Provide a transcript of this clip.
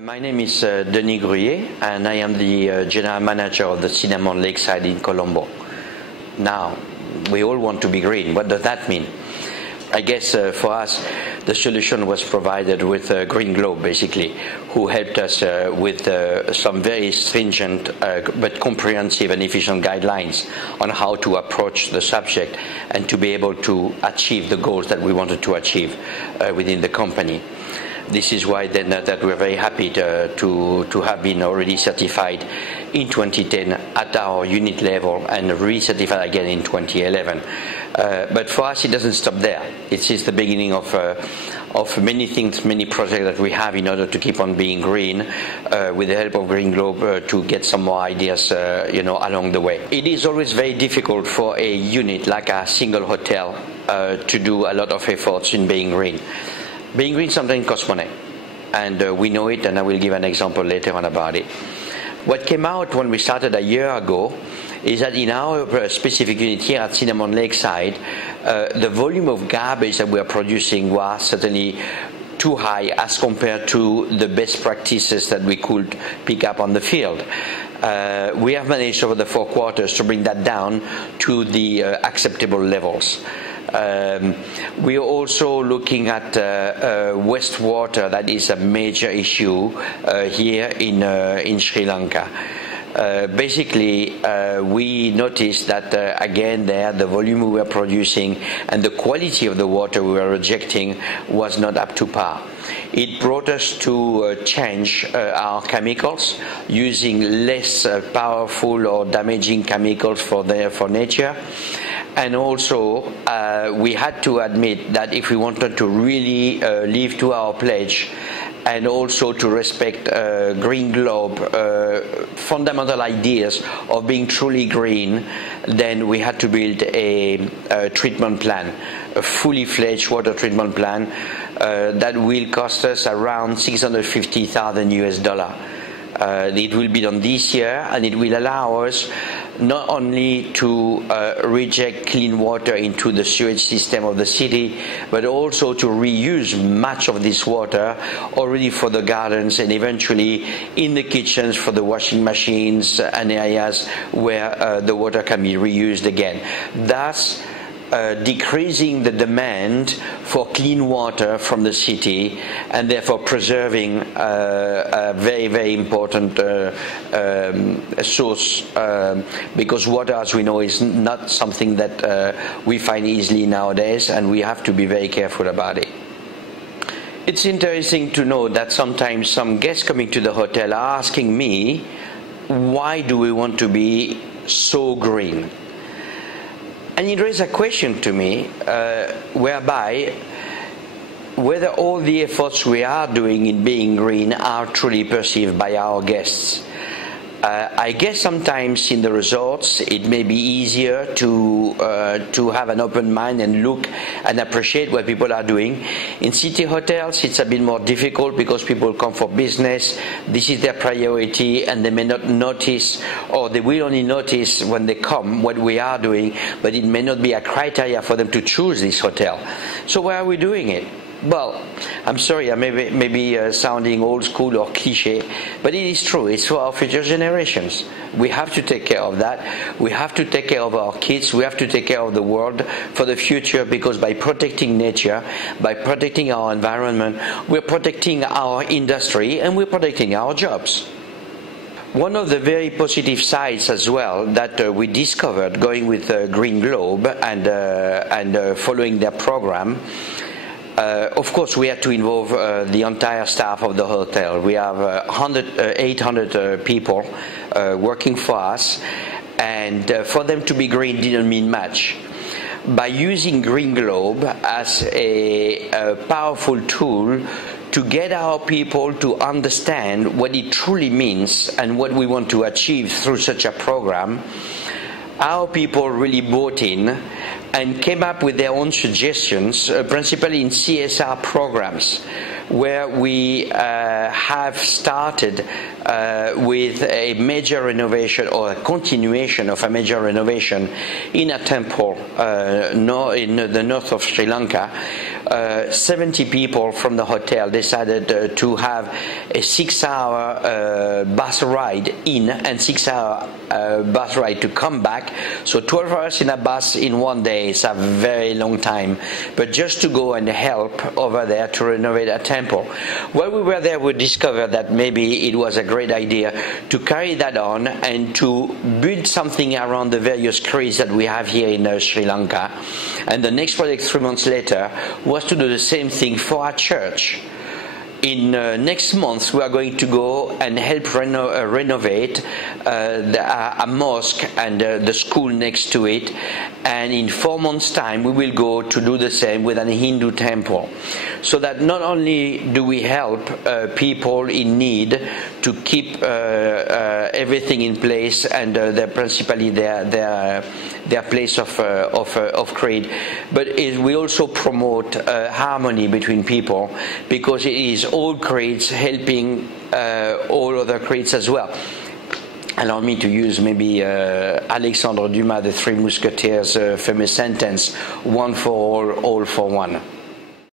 My name is Denis Gruhier, and I am the General Manager of the Cinnamon Lakeside in Colombo. Now, we all want to be green. What does that mean? I guess for us, the solution was provided with Green Globe, basically, who helped us with some very stringent but comprehensive and efficient guidelines on how to approach the subject and to be able to achieve the goals that we wanted to achieve within the company. This is why then that we're very happy to have been already certified in 2010 at our unit level and recertified again in 2011. But for us, it doesn't stop there. It is the beginning of many things, many projects that we have in order to keep on being green, with the help of Green Globe, to get some more ideas, along the way. It is always very difficult for a unit like a single hotel to do a lot of efforts in being green. Being green sometimes costs money, and we know it, and I will give an example later on about it. What came out when we started a year ago is that in our specific unit here at Cinnamon Lakeside, the volume of garbage that we are producing was certainly too high as compared to the best practices that we could pick up on the field. We have managed over the 4 quarters to bring that down to the acceptable levels. We are also looking at wastewater. That is a major issue here in Sri Lanka. Basically, we noticed that again there the volume we were producing and the quality of the water we were rejecting was not up to par. It brought us to change our chemicals, using less powerful or damaging chemicals for nature. And also, we had to admit that if we wanted to really live to our pledge and also to respect Green Globe fundamental ideas of being truly green, then we had to build a treatment plan, a fully fledged water treatment plan that will cost us around $650,000. It will be done this year, and it will allow us not only to reject clean water into the sewage system of the city, but also to reuse much of this water already for the gardens and eventually in the kitchens for the washing machines and areas where the water can be reused again. Thus, decreasing the demand for clean water from the city, and therefore preserving a very, very important source, because water, as we know, is not something that we find easily nowadays, and we have to be very careful about it. It's interesting to know that sometimes some guests coming to the hotel are asking me, why do we want to be so green? And it raises a question to me, whereby whether all the efforts we are doing in being green are truly perceived by our guests. I guess sometimes in the resorts it may be easier to have an open mind and look and appreciate what people are doing. In city hotels it's a bit more difficult because people come for business, this is their priority, and they may not notice, or they will only notice when they come what we are doing, but it may not be a criteria for them to choose this hotel. So why are we doing it? Well, I'm sorry, I may be sounding old school or cliche, but it is true. It's for our future generations. We have to take care of that. We have to take care of our kids. We have to take care of the world for the future, because by protecting nature, by protecting our environment, we're protecting our industry and we're protecting our jobs. One of the very positive sides as well that we discovered going with Green Globe and following their program, of course, we had to involve the entire staff of the hotel. We have 800 people working for us, and for them to be green didn't mean much. By using Green Globe as a powerful tool to get our people to understand what it truly means and what we want to achieve through such a program, our people really bought in and came up with their own suggestions, principally in CSR programs, where we have started with a major renovation or a continuation of a major renovation in a temple in the north of Sri Lanka, 70 people from the hotel decided to have a 6-hour bus ride in and 6-hour bus ride to come back. So 12 hours in a bus in one day is a very long time. But just to go and help over there to renovate a temple. While we were there, we discovered that maybe it was a great idea to carry that on and to build something around the various creeds that we have here in Sri Lanka. And the next project 3 months later was to do the same thing for our church. In next month, we are going to go and help renovate a mosque and the school next to it. And in 4 months' time, we will go to do the same with a Hindu temple. So that not only do we help people in need to keep everything in place and principally their place of creed, but we also promote harmony between people, because it is all creeds helping all other creeds as well. Allow me to use maybe Alexandre Dumas, the Three Musketeers' famous sentence: one for all for one.